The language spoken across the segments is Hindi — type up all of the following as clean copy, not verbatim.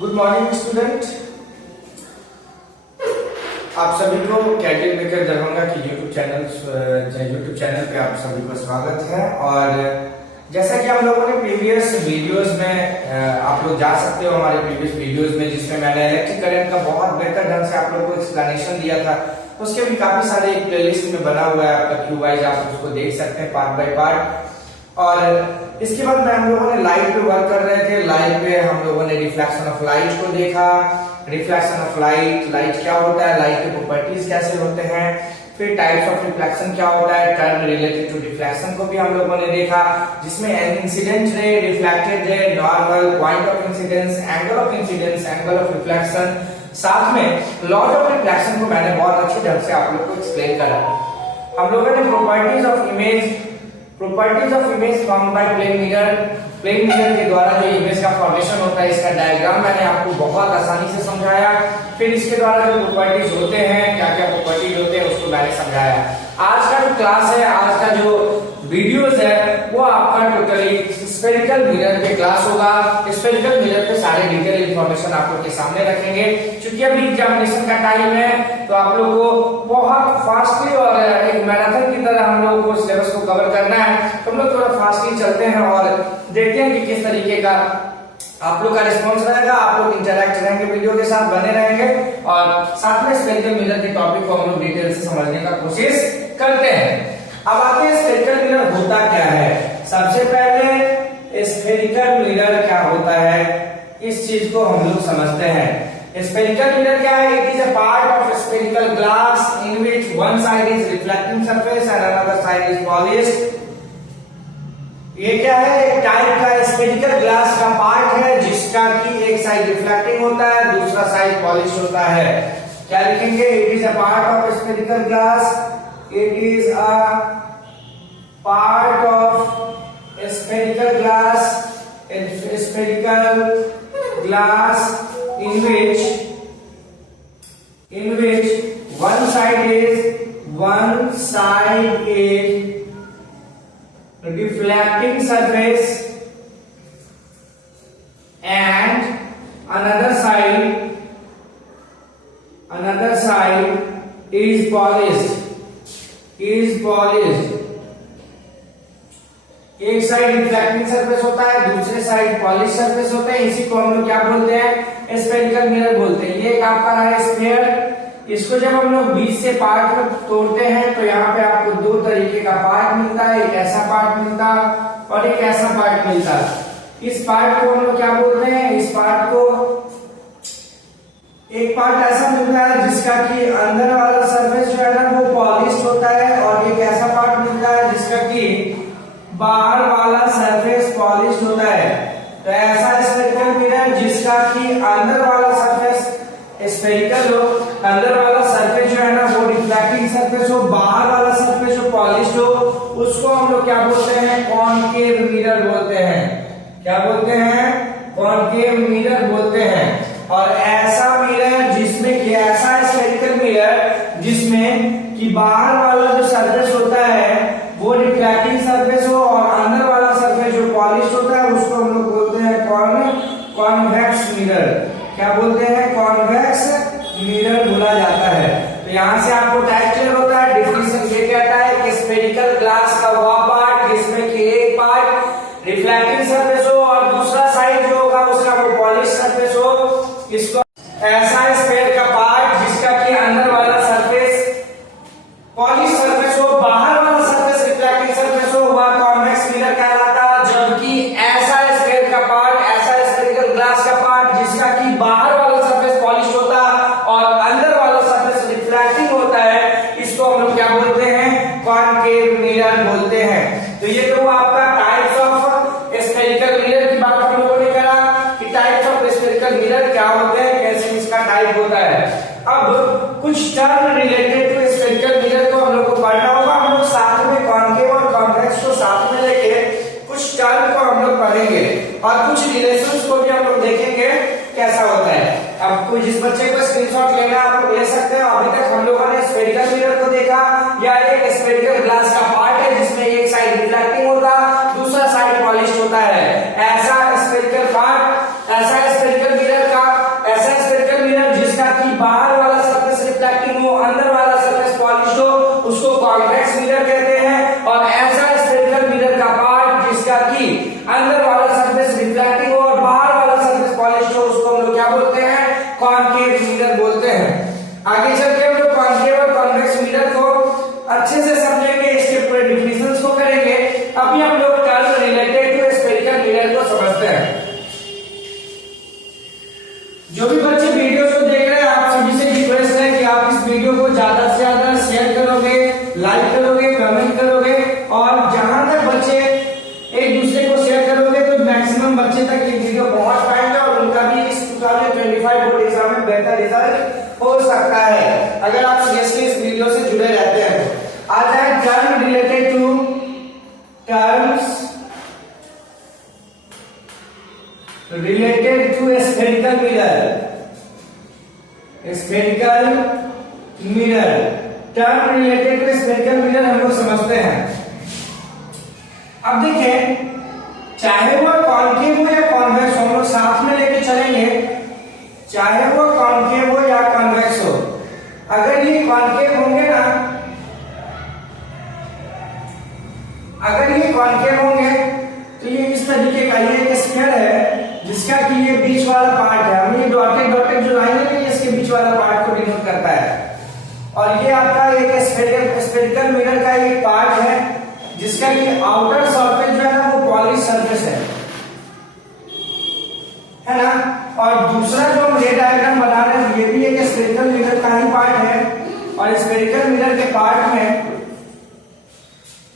Good morning student. आप सभी को कैरियर मेकर दरभंगा की यूट्यूब चैनल पे आप सभी को स्वागत है। और जैसा कि हम लोगों ने प्रीवियस वीडियोस में आप लोग जा सकते हो हमारे प्रीवियस वीडियोस में, जिसमें मैंने इलेक्ट्रिक करंट का बहुत बेहतर ढंग से आप लोगों को एक्सप्लेनेशन दिया था। उसके भी काफी सारे एक प्लेलिस्ट में बना हुआ है आपका क्यू वाइज, आप उसको देख सकते हैं पार्ट बाय पार्ट। और इसके बाद में हम लोगों ने लाइट पे वर्क कर रहे थे। लाइट पे हम लोगों ने रिफ्लेक्शन ऑफ लाइट को देखा। रिफ्लेक्शन ऑफ लाइट, लाइट क्या होता है, लाइट के प्रॉपर्टीज कैसे होते हैं, फिर टाइप्स ऑफ रिफ्लेक्शन क्या होता है, टर्म रिलेटेड टू रिफ्लेक्शन को भी हम लोगों ने देखा, जिसमें incident ray, reflected ray, normal, point of incidence, angle of incidence, angle of reflection, साथ में लॉज ऑफ रिफ्लेक्शन को मैंने बहुत अच्छे ढंग से आप लोग को एक्सप्लेन करा। हम लोगों ने properties of image form by plane mirror के द्वारा जो इमेज का फॉर्मेशन होता है, इसका डायग्राम मैंने आपको बहुत आसानी से समझाया। फिर इसके द्वारा जो प्रॉपर्टीज होते हैं, क्या क्या प्रॉपर्टीज होते हैं, उसको मैंने समझाया। आज का जो क्लास है, आज का जो वीडियोस है, वो आपका टोटली स्फेरिकल मिरर पे क्लास होगा। स्फेरिकल मिरर पे सारे डिटेल इंफॉर्मेशन आप लोग के सामने रखेंगे। क्योंकि अभी एग्जामिनेशन का टाइम है, तो आप लोग को बहुत फास्टली और एक मैराथन की तरह हम लोग को सिलेबस को कवर करना है। तो हम लोग थोड़ा फास्टली चलते हैं और देखते हैं कि किस तरीके का आप लोग का रिस्पॉन्स रहेगा। आप लोग इंटरैक्ट रहेंगे, वीडियो के साथ बने रहेंगे और साथ में स्फेरिकल मिरर के टॉपिक को हम लोग डिटेल से समझने का कोशिश करते हैं। अब आते हैं स्फेरिकल मिरर होता क्या है। सबसे पहले स्फेरिकल मिरर क्या होता है, इस चीज को हम लोग समझते हैं। स्फेरिकल मिरर क्या है? It is a part of spherical glass in which one side is reflecting surface and another side is polished. ये क्या है? एक टाइप का स्फेरिकल ग्लास का पार्ट है जिसका की एक साइड रिफ्लेक्टिंग होता है, दूसरा साइड पॉलिश होता है। क्या लिखेंगे? It is a part of spherical glass, it is a part of spherical glass in which one side is reflecting surface and another side is polished। एक साइड रिफ्लेक्टिंग सरफेस होता है, दूसरे साइड पॉलिश सरफेस होता है। इसी को हम लोग क्या बोलते हैं? स्फेरिकल मिरर बोलते हैं। ये एक आपका रहा है स्फीयर। इसको जब हम लोग बीच से पार्ट में तोड़ते हैं तो यहाँ पे आपको दो तरीके का पार्ट मिलता है। एक ऐसा पार्ट मिलता है और एक ऐसा पार्ट मिलता है। इस पार्ट को हम लोग क्या बोलते हैं? इस पार्ट को एक पार्ट ऐसा मिलता है जिसका कि अंदर वाला सरफेस जो है ना वो पॉलिश होता है, और एक ऐसा पार्ट मिलता है जिसका कि बाहर वाला सरफेस पॉलिश होता है। तो ऐसा स्फेरिकल मिरर जिसका कि अंदर वाला सरफेस स्फेरिकल हो, अंदर वाला सरफेस जो है ना वो रिफ्लेक्टिंग सरफेस हो, बाहर वाला सरफेस जो पॉलिश हो, उसको हम लोग क्या बोलते हैं? कॉनकेव मिरर बोलते हैं। क्या बोलते हैं? कॉनकेव मिरर बोलते हैं। और ऐसा मिरर जिसमें कि ऐसा स्फेरिकल मिरर जिसमें कि बाहर वाला जो सरफेस होता है वो रिफ्लेक्टिंग सरफेस हो और अंदर वाला सरफेस जो पॉलिश होता है उसको हम लोग बोलते हैं कॉन्वेक्स मिरर। क्या बोलते हैं? कॉन्वेक्स मिरर बोला जाता है। तो यहां से आपको टाइप क्लियर होता है। डिफिनेशन ये कहता है कि स्फेरिकल ग्लास का वो पार्ट जिसमें कि एक पार्ट रिफ्लेक्टिंग सरफेस हो और दूसरा साइड जो होगा उसका वो पॉलिश सरफेस हो, इसको ऐसा स्फेयर का पार्ट जिसका कि अंदर वाला सरफेस पॉलिश सरफेस हो, बाहर वाला सरफेस रिफ्लेक्टिंग सरफेस हो, वह कॉन्वेक्स मिरर कहलाता है। जबकि ऐसा स्फेयर का पार्ट, ऐसा स्फेरिकल ग्लास का पार्ट जिसका कि बाहर वाला सरफेस पॉलिश होता और अंदर वाला सरफेस रिफ्लेक्टिंग होता है, इसको हम लोग क्या बोलते हैं? कॉनकेव मिरर बोलते हैं। तो ये तो आपका टाइप्स ऑफ स्फेरिकल मिरर की बात हम लोगों ने करा कि टाइप्स ऑफ स्फेरिकल मिरर क्या होते हैं, कैसे इसका टाइप होता है। अब कुछ term related to spherical mirror को हम लोग को पढ़ना होगा। हम लोग साथ में कॉनकेव और कॉन्वेक्स को साथ में लेके कुछ टर्म को हम लोग पढ़ेंगे और कुछ रिलेशंस को भी हम लोग देखेंगे कैसा होता है। अब कोई जिस बच्चे को स्क्रीनशॉट लेना है आप लोग ले सकते हो। अभी तक हम लोगों ने स्फेरिकल मिरर को देखा, या एक स्फेरिकल ग्लास का पार्ट है जिसमें एक साइड रिफ्लेक्टिंग होता, दूसरा साइड पॉलिश होता है। ऐसा स्फेरिकल पार्ट, ऐसा स्फेरिकल मिरर का आगे चल के हम लोग कॉन्केव और कॉन्वेक्स मिरर को अच्छे से समझेंगे, इसके पूरे डिफिनेशंस को करेंगे। अभी हम लोग term related to spherical mirror को समझते हैं। जो भी बच्चे वीडियो को देख रहे हैं, आप सभी से रिक्वेस्ट है कि आप इस वीडियो को ज्यादा से ज्यादा शेयर करोगे, लाइक करोगे, कमेंट करोगे, और जहां तक बच्चे एक दूसरे को शेयर करोगे तो मैक्सिमम बच्चे तक ये वीडियो पहुंच पाएंगे और उनका भी इस 2025 बोर्ड एग्जाम में बेहतर रिजल्ट हो सकता है, अगर आप सीरियसली इस वीडियो से जुड़े रहते हैं। तो आ जाए term related to terms related to spherical mirror. Spherical mirror, term related to spherical mirror हम लोग समझते हैं। अब देखें, चाहे वो कॉन्केव हो या कॉन्वेक्स हो, हम लोग साथ में लेके चलेंगे। चाहे वो कॉन्केव हो या कॉन्वेक्स हो, अगर ये कॉन्केव होंगे ना, अगर ये कॉन्केव होंगे तो ये इस तरीके का ये एक स्फीयर है जिसका कि ये बीच वाला पार्ट है। हम ये डॉटेड डॉटेड जो लाइन है, ये इसके बीच वाला पार्ट को डिनोट करता है। और ये आपका एक स्फेरिकल मिरर का एक पार्ट है जिसका ये आउटर सरफेस जो है ना वो पॉलिश सरफेस है ना। और दूसरा जो हम रे डायग्राम बना रहे हैं, ये भी एक स्फेरिकल मिरर का ही पार्ट है। और स्फेरिकल मिरर के पार्ट में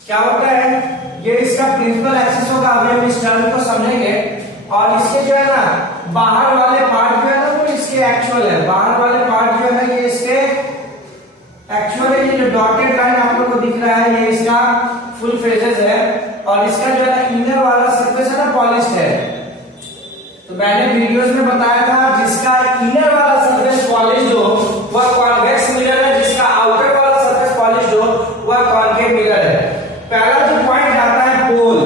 क्या होता है, ये इसका प्रिंसिपल एक्सिस होगा। अभी हम इस टर्म को समझेंगे। और इसके जो है ना बाहर वाले पार्ट जो है ना वो इसके एक्चुअल है। बाहर वाले पार्ट जो है ना ये इसके एक्चुअल है। ये जो डॉटेड लाइन आप लोगों को दिख रहा है ये इसका फुल फेजेस है। और इसका जो है इनर वाला सरफेस है ना पॉलिश्ड है। तो मैंने वीडियोस में बताया था जिसका इनर वाला सरफेस पॉलिश्ड हो वह कॉन्वेक्स मिरर है, जिसका आउटर वाला सरफेस पॉलिश्ड हो वह कॉन्केव मिरर है। पहला जो पॉइंट आता है पोल,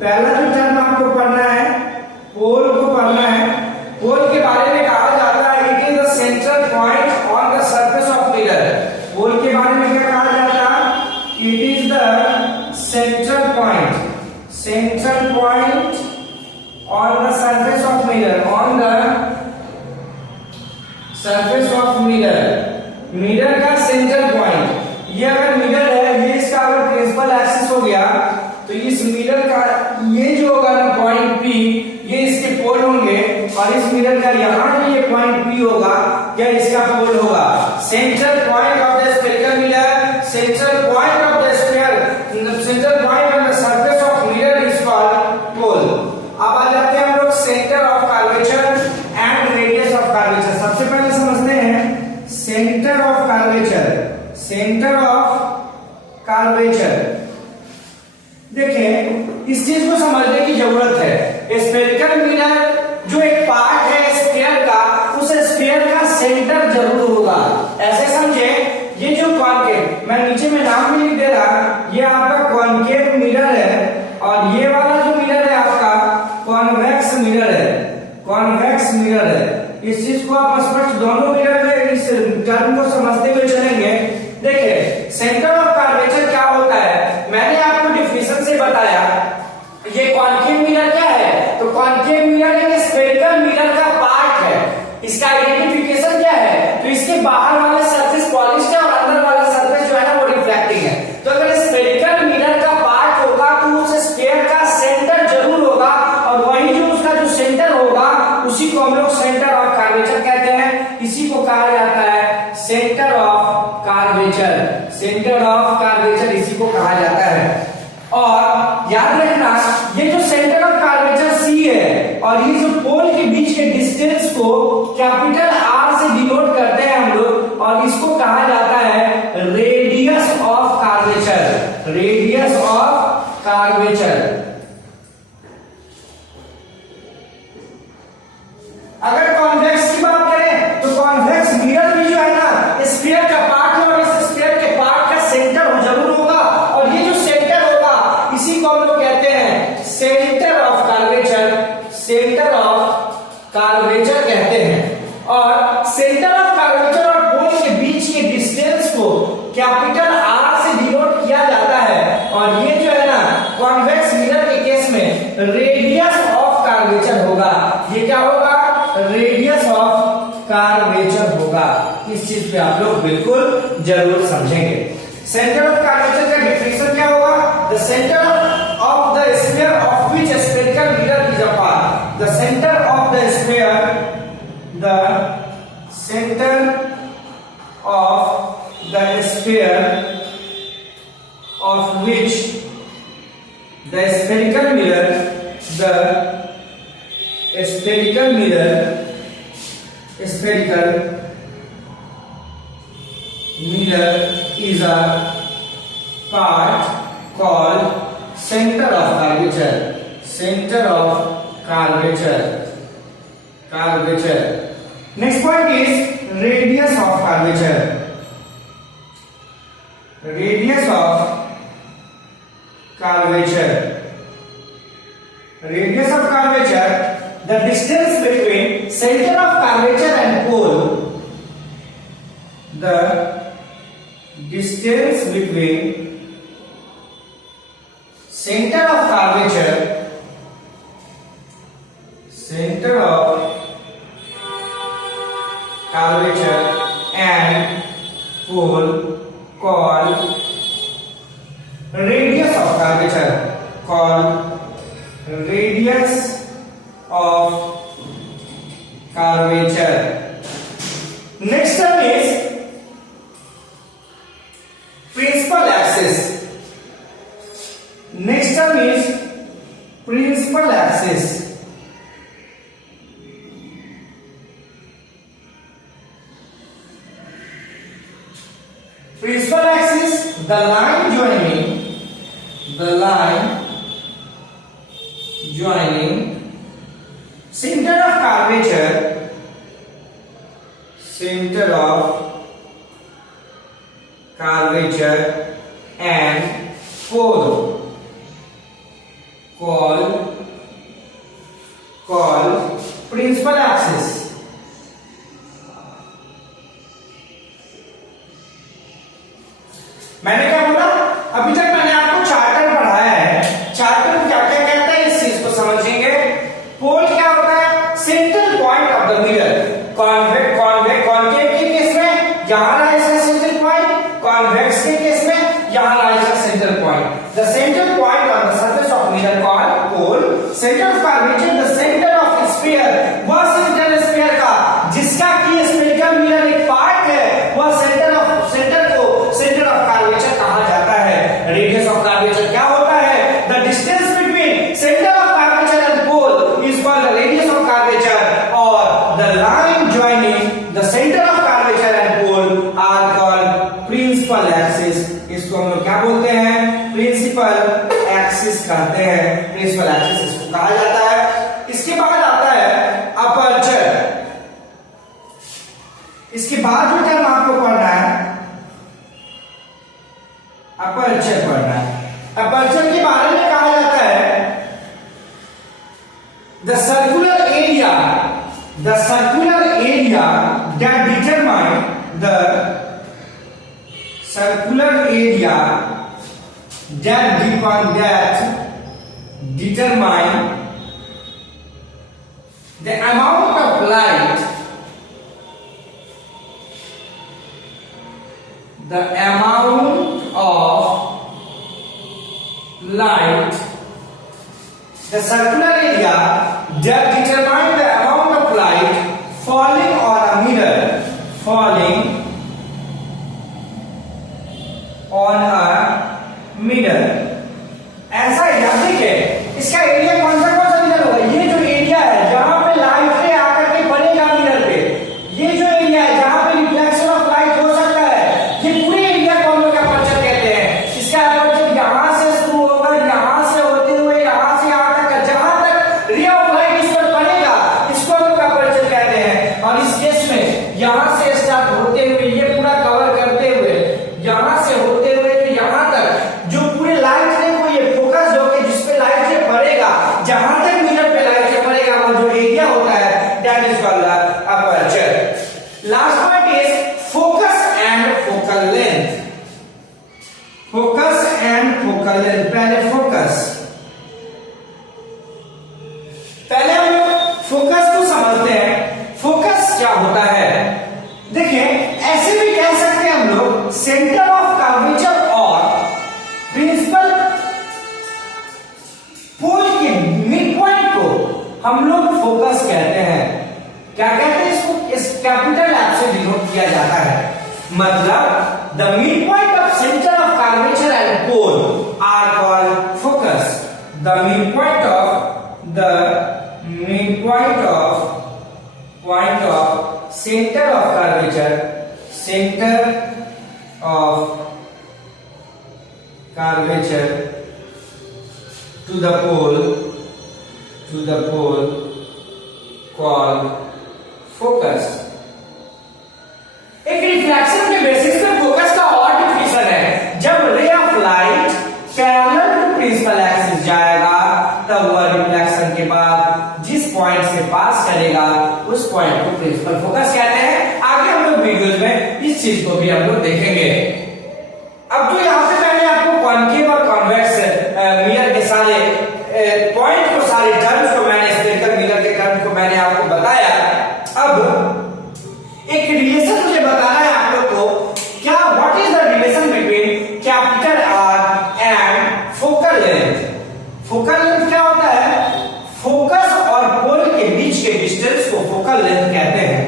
पहला जो टर्म आपको पढ़ना है पोल को पढ़ना है। पोल के बारे में कहा जाता है it is the central point on the surface of mirror. Pole के बारे में क्या कहा जाता है, it is the central point, central point on the surface of mirror, on the surface of mirror, mirror का सेंट्रल पॉइंट। ये अगर मिरर है, ये इसका अगर प्रिंसिपल एक्सिस हो गया तो इस मिरर का ये जो होगा ना पॉइंट P, ये इसके पोल होंगे। और इस मिरर का यहाँ जो ये पॉइंट P होगा क्या इसका पोल होगा। Central point of the spherical mirror, central point of the sphere, central point on the surface of mirror is called pole. अब आ जाते हैं हम लोग centre of curvature and radius of curvature. सबसे पहले समझते हैं centre of curvature. Centre of curvature, देखें इस चीज को समझने की जरूरत है। स्फेरिकल मिरर जो एक पार्ट है स्फीयर का, उस स्फीयर का सेंटर जरूर होगा। ऐसे समझे, ये जो कॉन्केव, मैं नीचे में नाम भी लिख दे रहा, ये आपका कॉन्केव मिरर है। और ये वाला जो मिरर है आपका कॉन्वेक्स मिरर है, कॉन्वेक्स मिरर है। इस चीज को आप स्पष्ट दोनों मिरर में इस टर्म को समझते हुए चलेंगे। देखिए सेंटर ऑफ कर्वेचर क्या होता है, मैंने आपको डिफिनेशन से बताया। ये कॉन्केव मिरर क्या है, तो कॉन्केव मिरर एक स्फेरिकल मिरर का पार्ट है। इसका आइडेंटिफिकेशन क्या है, तो इसके बाहर वाला सरफेस पॉलिश्ड है और अंदर वाला सरफेस जो है ना वो रिफ्लेक्टिंग है। तो अगर स्फेरिकल मिरर का पार्ट होगा तो उस स्फीयर का सेंटर जरूर होगा। और वही जो उसका जो सेंटर होगा उसी को हम लोग सेंटर ऑफ कर्वेचर कहते हैं। इसी को कहा जाता है centre of curvature, centre of curvature इसी को कहा जाता है। और याद रखना ये जो सेंटर ऑफ कर्वेचर C है और ये जो पोल के बीच के डिस्टेंस को कैपिटल R से डिनोट करते हैं हम लोग। और इसको कहा जाता है radius of curvature, radius of curvature. अगर कॉन्वेक्स की बात करें तो कॉन्वेक्स मिरर भी जो है ना स्फीयर का पार्ट है और इस स्फीयर के पार्ट का सेंटर जरूर होगा। और ये जो सेंटर होगा इसी को हम लोग कहते हैं centre of curvature, centre of curvature कहते हैं। और सेंटर ऑफ कर्वेचर और पोल के बीच के डिस्टेंस को कैपिटल R से डिनोट किया जाता है। और ये जो है ना कॉन्वेक्स मिरर के केस में रेडियस ऑफ कर्वेचर होगा। ये क्या होगा, रेडियस ऑफ कर्वेचर होगा। इस चीज पे आप लोग बिल्कुल जरूर समझेंगे। सेंटर ऑफ कर्वेचर का डिफिनेशन क्या होगा? The centre of the sphere of which spherical mirror is upon. The centre of the sphere, the centre of the sphere of which the spherical mirror is a part called center of curvature. Center of curvature. Next point is radius of curvature. Radius of curvature. Radius of curvature, the distance between center of curvature and pole. The distance between center of curvature and pole called radius of curvature, radius of curvature. Next term is principal axis. Next term is principal axis. Principal axis, the line joining center of curvature and pole called principal axis. मैंने क्या बोला? अभी तक मैंने आपको चार्टर पढ़ाया है। चार्टर क्या क्या कहता है इस चीज को समझेंगे। पोल क्या होता है? Central point of the mirror. Concave के केस में यहां लाइज है सेंट्रल पॉइंट, कॉन्वेक्स के केस में यहां लाइज है central point. The central point on the surface of mirror called pole. Centre of curvature, the centre of sphere, वह सेंटर स्फीयर का जिसका की स्फेरिकल मिरर एक पार्ट है, वह सेंटर को सेंटर ऑफ कर्वेचर कहा जाता है। रेडियस ऑफ कर्वेचर क्या होता है? The distance between centre of curvature and pole is called the radius of curvature, और the line joining the centre of curvature and pole are called principal axis. इसको हम लोग क्या बोलते हैं? प्रिंसिपल एक्सिस कहते हैं। प्रिंसिपल एक्सिस इसको कहा जाता है। इसके बाद आता है अपर्चर। इसके बाद जो टर्म आपको पढ़ना है अपर्चर पढ़ना है। अपर्चर के बारे में कहा जाता है the circular area that determine the circular area that determine the amount of light, the amount of light, the circular area that determine the amount of light falling on a mirror, falling on a mirror। ऐसा एरिया देखिए, इसका एरिया कौन सा मिरर होगा? ये जो एरिया है जहां पे लाइट रे आकर के पड़ेगा मिरर पे, ये जो एरिया है जहां पे रिफ्लेक्शन ऑफ लाइट हो सकता है, ये पूरे एरिया को हम लोग अपर्चर कहते हैं। इसका अपर्चर यहां से शुरू होगा, यहां से होते हुए यहां से यहां तक, जहां तक रे ऑफ लाइट इस पर पड़ेगा, इसको हम लोग अपर्चर कहते हैं। और इस केस में यहां से स्टार्ट होते हुए ये पूरा कवर करते हुए, यहां से होते हुए यहां तक जो पूरे लाइट रे को ये फोकस होकर जिस पे लाइट रे पड़ेगा, जहां तक मिरर पे लाइट रे पड़ेगा, वो जो एरिया होता है that is called aperture. Last point is focus and focal length. Focus and focal length. पहले हम लोग फोकस को समझते हैं। फोकस क्या होता है? देखिए, ऐसे भी कह सकते हैं हम लोग सेंटर ऑफ कर्वेचर और प्रिंसिपल पोल के मिड पॉइंट को हम लोग फोकस कहते हैं। क्या कहते हैं इसको? इस कैपिटल एफ से डिनोट किया जाता है। मतलब the mid point of centre of curvature and pole are called focus. The mid point of centre of curvature, centre of curvature to the pole called focus। एक रिफ्लेक्शन के बेसिस पे फोकस का और डिफिनेशन है। जब ray of light parallel to principal axis जाएगा तब वह रिफ्लेक्शन के बाद जिस पॉइंट से पास करेगा उस पॉइंट को प्रिंसिपल फोकस कहते हैं। आगे हम लोग वीडियोज में इस चीज को भी हम लोग देखेंगे। अब जो यहाँ पे मैंने आपको कॉन्केव और कॉन्वेक्स मिरर के सारे पॉइंट को, सारे टर्म्स को मैंने, स्फेरिकल मिरर के टर्म्स को मैंने आपको बताया। अब एक रिलेशन मुझे बताना है आप लोग को। क्या what is the relation between capital R and focal length? Focal length क्या होता है? फोकस और पोल के बीच के डिस्टेंस को फोकल लेंथ कहते हैं।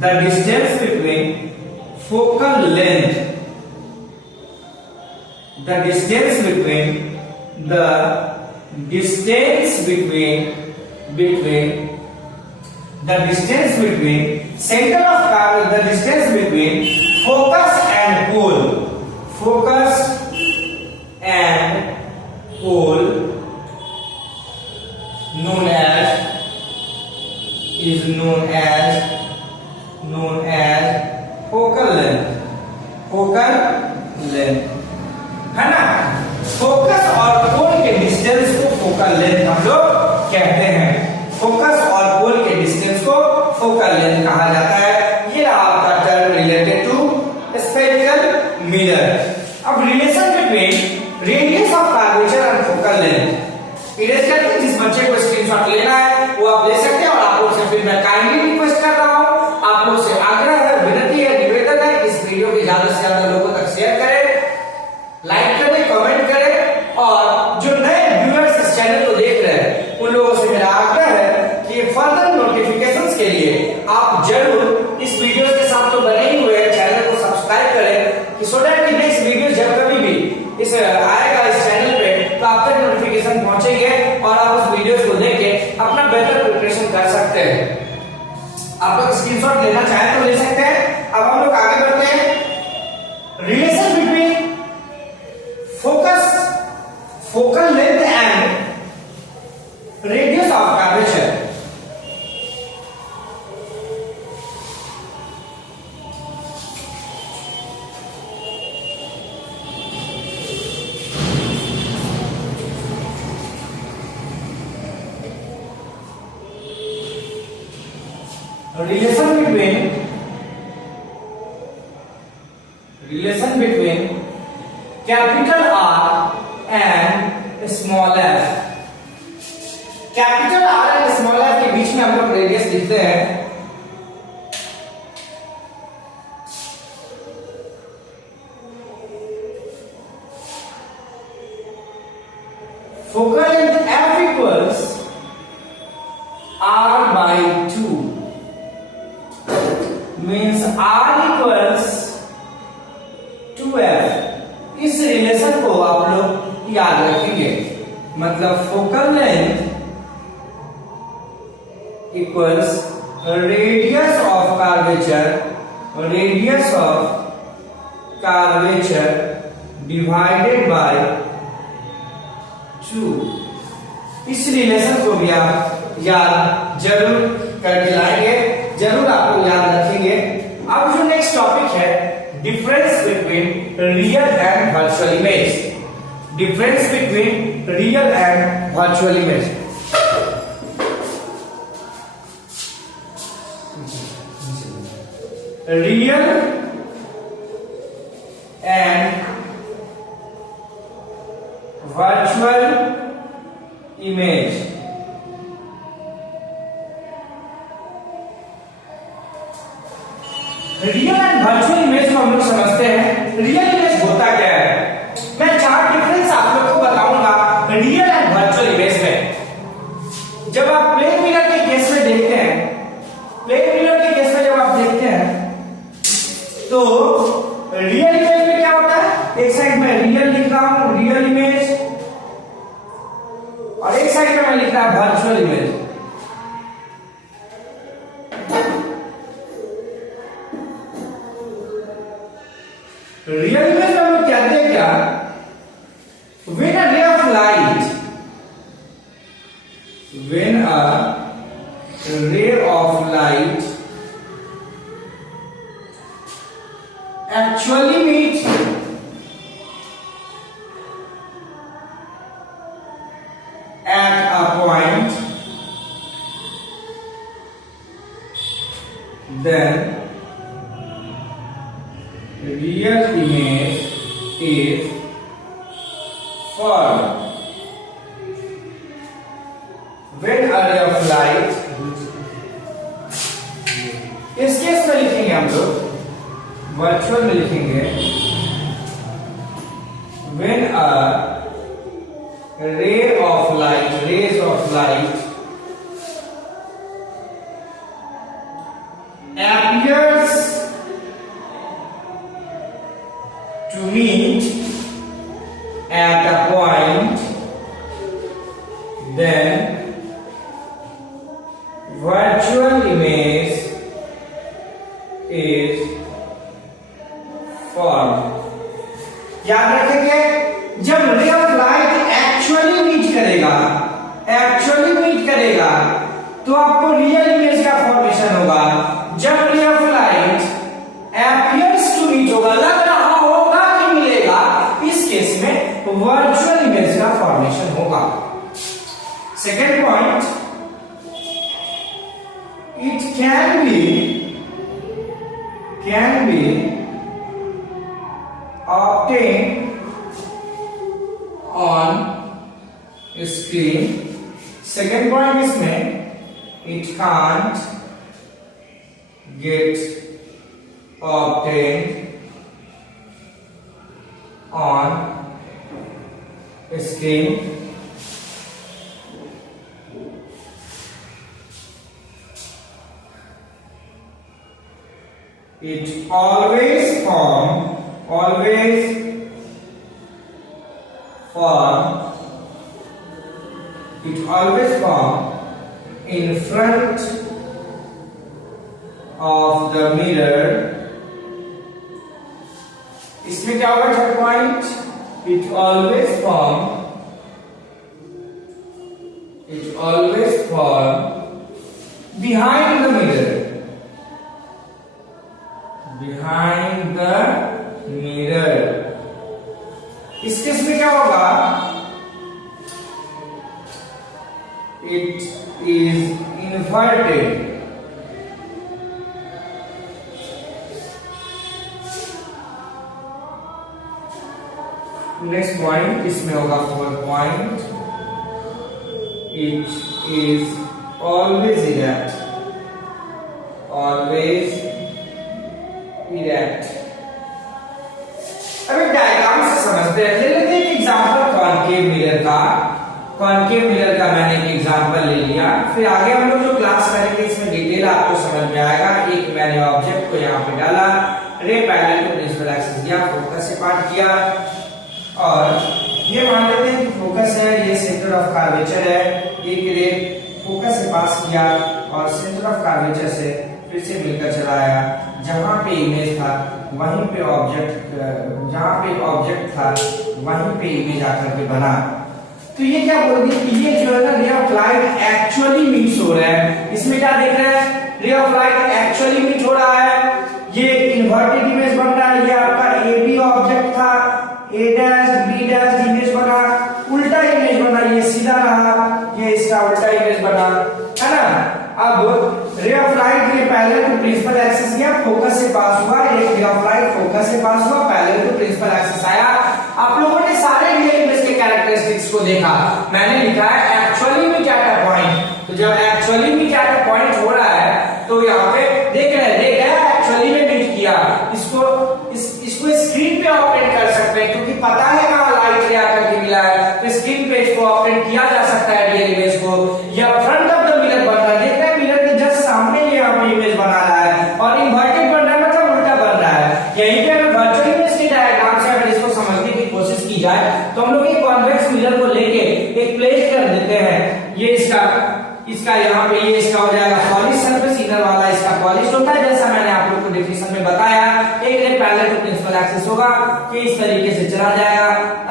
The distance between focal length, the distance between center of curve, the distance between focus and pole, focus and pole is known as focal length, है ना। फोकस और पोल के डिस्टेंस को फोकल लेंथ हम लोग कहते हैं। फोकस और पोल के डिस्टेंस को फोकल लेंथ कहा जाता है। ये रहा आपका term related to spherical mirror. अब relation between radius of curvature and focal length. Erase करके जिस बच्चे को स्क्रीनशॉट लेना है वो आप ले सकते हैं। और आप लोग से फिर मैं काइंडली रिक्वेस्ट कर रहा हूं, आप लोग से आग्रह है, विनती है, निवेदन है, इस वीडियो को ज्यादा से ज्यादा लोगों तक शेयर करें, लाइक करें, कमेंट करें। और जो नए व्यूअर्स इस चैनल को देख रहे हैं उन लोगों से मेरा आग्रह है कि फर्दर नोटिफिकेशंस के लिए आप जरूर इस वीडियो के साथ तो बने ही हुए चैनल को सब्सक्राइब करें कि सो दैट कि नेक्स्ट वीडियो जब कभी भी इस आएगा इस चैनल पे तो आप तक नोटिफिकेशन पहुंचेंगे और आप उस वीडियो को देख के अपना बेहतर प्रिपरेशन कर सकते हैं। आप लोग स्क्रीनशॉट लेना चाहें तो ले सकते हैं। अब हम लोग आगे बढ़ते हैं। Relation between focal length and radius of curvature। relation between capital R and small f। Capital R and small f के बीच में हम लोग रेडियस लिखते हैं। Focal length f equals r by 2 means r equals 2f। इस रिलेशन को आप लोग याद रखेंगे। मतलब focal length equals radius of curvature divided by 2। इस रिलेशन को भी आप याद जरूर करके लाएंगे, जरूर आप लोग याद रखेंगे। अब जो नेक्स्ट टॉपिक है, difference between real and virtual image. Difference between real and virtual image. Real and virtual image. Real and virtual image को हम लोग समझते हैं। रियल इमेज होता क्या है, मैं 4 डिफरेंस आप लोग को बताऊंगा रियल एंड वर्चुअल इमेज में। जब आप प्लेन मिरर के केस में देखते हैं, प्लेन मिरर के केस में जब आप देखते हैं तो रियल इमेज में क्या होता है, एक साइड में रियल लिख रहा हूं, रियल इमेज, और एक साइड में मैं लिख रहा हूं वर्चुअल इमेज। रियल इमेज में हम लोग कहते हैं क्या, when a ray of light, when a ray of light actually meet at a point, then real image is formed. When a ray of light, इस केस में लिखेंगे हम लोग, वर्चुअल में लिखेंगे, when a ray of light, rays of light appears to meet at a point, then virtual image is formed. याद रखेंगे, जब ray of light actually meet करेगा तो आपको रियल इमेज का फॉर्मेशन होगा। जब ray of light appears to meet होगा, लग रहा होगा कि मिलेगा, इस केस में वर्चुअल इमेज का फॉर्मेशन होगा। Second point, it can be obtained on screen। Second point इसमें it can't get obtained on screen। It always form in front of the mirror। इसमें क्या होगा third point, it always form behind the mirror, इस केस में क्या होगा, it is inverted। Next point इसमें होगा fourth point, it is always erect. अभी डायग्राम से समझते हैं। ले लेते हैं एग्जांपल कॉनकेव मिरर का मैंने एक एग्जांपल ले लिया, फिर आगे हम लोग जो क्लास करेंगे इसमें डिटेल आपको समझ में आएगा। एक मैंने ऑब्जेक्ट को यहाँ पे डाला, ray parallel to principal axis दिया, फोकस से पार्ट किया, और ये मान लेते हैं कि फोकस है, ये सेंटर ऑफ कर्वेचर है, एक रे फोकस से पास किया और सेंटर ऑफ कर्वेचर से फिर से मिलकर चला आया। जहां पे इमेज था वहीं पे ऑब्जेक्ट, जहां पे ऑब्जेक्ट था वहीं पे इमेज आकर के बना। तो ये क्या बोल रही है, ये जो है ना रे ऑफ लाइट एक्चुअली मीट हो रहा है। इसमें क्या देख रहे हैं, रे ऑफ लाइट एक्चुअली मीट हो रहा है, ये इन्वर्टेड इमेज बन रहा है। ये आपका ए बी ऑब्जेक्ट था, ए डैश बी डैश इमेज बना, उल्टा इमेज बना, ये सीधा रहा, ये इसका उल्टा इमेज बना, है ना। अब रे ऑफ लाइट ये पैरेलल टू प्रिंसिपल एक्सिस गया, फोकस से पास हुआ, एक रे ऑफ लाइट फोकस से पास हुआ, पैरेलल टू प्रिंसिपल एक्सिस आया। आप लोगों ने सारे रियल इमेज के कैरेक्टरिस्टिक्स को देखा, मैंने लिखा है actually meet at a point. तो जब actually meet at a point हो रहा है तो यहाँ पे देख रहे हैं, एक्चुअली में मीट इसको स्क्रीन पे ऑपरेट कर सकते हैं, क्योंकि पता है कहाँ लाइट रे आकर के मिला है, तो स्क्रीन पे इसको ऑपरेट किया जा सकता है रियल इमेज को। या फ्रंट ऑफ द मिरर बन रहा है, देख रहे हैं मिरर के जस्ट सामने ये यहाँ पे इमेज बना रहा है, और इन्वर्टेड बन रहा है, मतलब उल्टा बन रहा है। यहीं पे अगर वर्चुअल इमेज के डायग्राम से अगर इसको समझने की कोशिश की जाए तो हम लोग एक कॉन्वेक्स मिरर को लेके एक प्लेस कर देते हैं। ये इसका यहाँ पे ये इसका हो जाएगा पॉलिश सरफेस, इनर वाला इसका पॉलिश होता है, जैसा मैंने आप लोग को डेफिनेशन में बताया। एक ray parallel to principal axis होगा कि इस तरीके से चला जाएगा,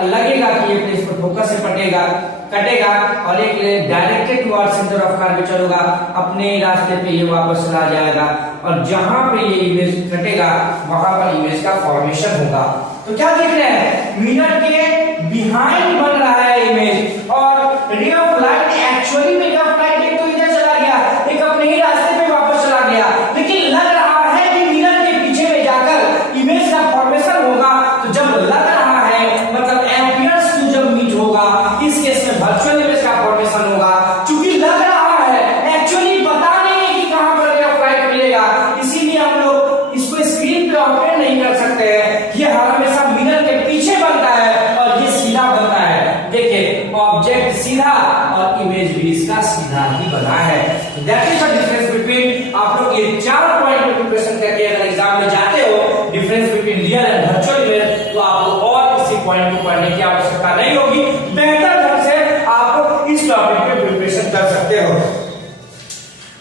लगेगा कि ये प्लेस पर फोकस से कटेगा, और एक रे directed towards centre of curvature होगा, अपने रास्ते पे ये वापस चला जाएगा, और जहां पे ये इमेज कटेगा वहां पर इमेज का फॉर्मेशन होगा। तो क्या देख रहे हैं, मिरर के बिहाइंड बन रहा है इमेज, और रे ऑफ लाइट एक्चुअली में रे ऑफ लाइट एक तो इधर चला गया, एक अपने ही रास्ते पे वापस चला गया, लेकिन लग रहा है कि मिरर के पीछे में जाकर इमेज का फॉर्मेशन होगा। तो जब लग रहा है मतलब एपियर्स टू जब मीट होगा, इस केस में वर्चुअल इमेज का फॉर्मेशन होगा। चूंकि लग रहा है, एक्चुअली पता नहीं है कि कहां पर रे ऑफ लाइट मिलेगा, इसीलिए हम लोग इसको स्क्रीन पे ऑपरेट नहीं कर सकते हैं। ये हमेशा मिरर के पीछे बनता है और ये सीधा बनता है। देखिए ऑब्जेक्ट सीधा और इमेज भी इसका सीधा ही बना है। That is the difference between, आप लोग ये 4 पॉइंट में प्रिपरेशन करके अगर एग्जाम में जाते हो, difference between real and virtual image, तो आपको और किसी पॉइंट को पढ़ने की आवश्यकता नहीं होगी, बेहतर ढंग से आप इस टॉपिक पे प्रिपरेशन कर सकते हो।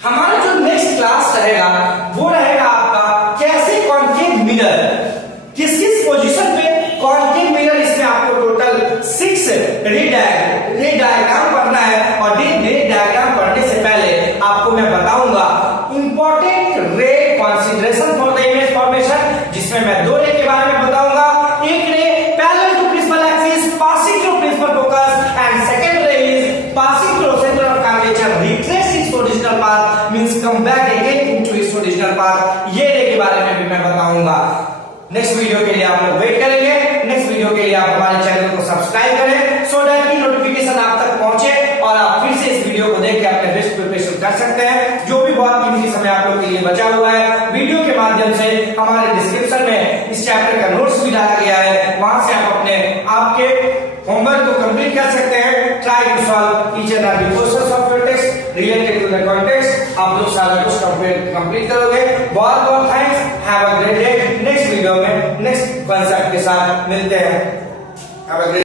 हमारा जो नेक्स्ट क्लास रहेगा वो रहेगा आपका कैसे कॉन्केव मिरर, किस पोजीशन पे कॉन्केव मिरर, इसमें आपको टोटल 6 रे डायग्राम पढ़ना है। और रे डायग्राम पढ़ने से पहले आपको मैं बताऊंगा इंपॉर्टेंट रे consideration for the image formation, जिसमें मैं 2 रे के बारे में बताऊंगा। एक ray parallel to principal axis passing through principal focus, and second ray is passing through centre of curvature retrace its original path, means come back again into its original path. ये रे के बारे में भी मैं बताऊंगा। नेक्स्ट वीडियो के लिए आप लोग वेट करेंगे। नेक्स्ट वीडियो के लिए आप हमारे चैनल को सब्सक्राइब करें, सो दैट की नोटिफिकेशन आप तक पहुंचे और आप फिर से इस वीडियो को देख के अपने बेस्ट प्रिपरेशन कर सकते हैं। जो भी बहुत कीमती समय आप लोग के लिए बचा हुआ है, वीडियो के माध्यम से हमारे डिस्क्रिप्शन में इस चैप्टर का नोट्स भी डाला गया है, वहां से आप अपने आपके होमवर्क को कंप्लीट कर सकते हैं। Try to solve each and every question of your text related to the context. आप लोग सारा कुछ कंप्लीट करोगे। बहुत बहुत thanks, have a great day. Next video में नेक्स्ट कॉन्सेप्ट के साथ मिलते हैं। Have a great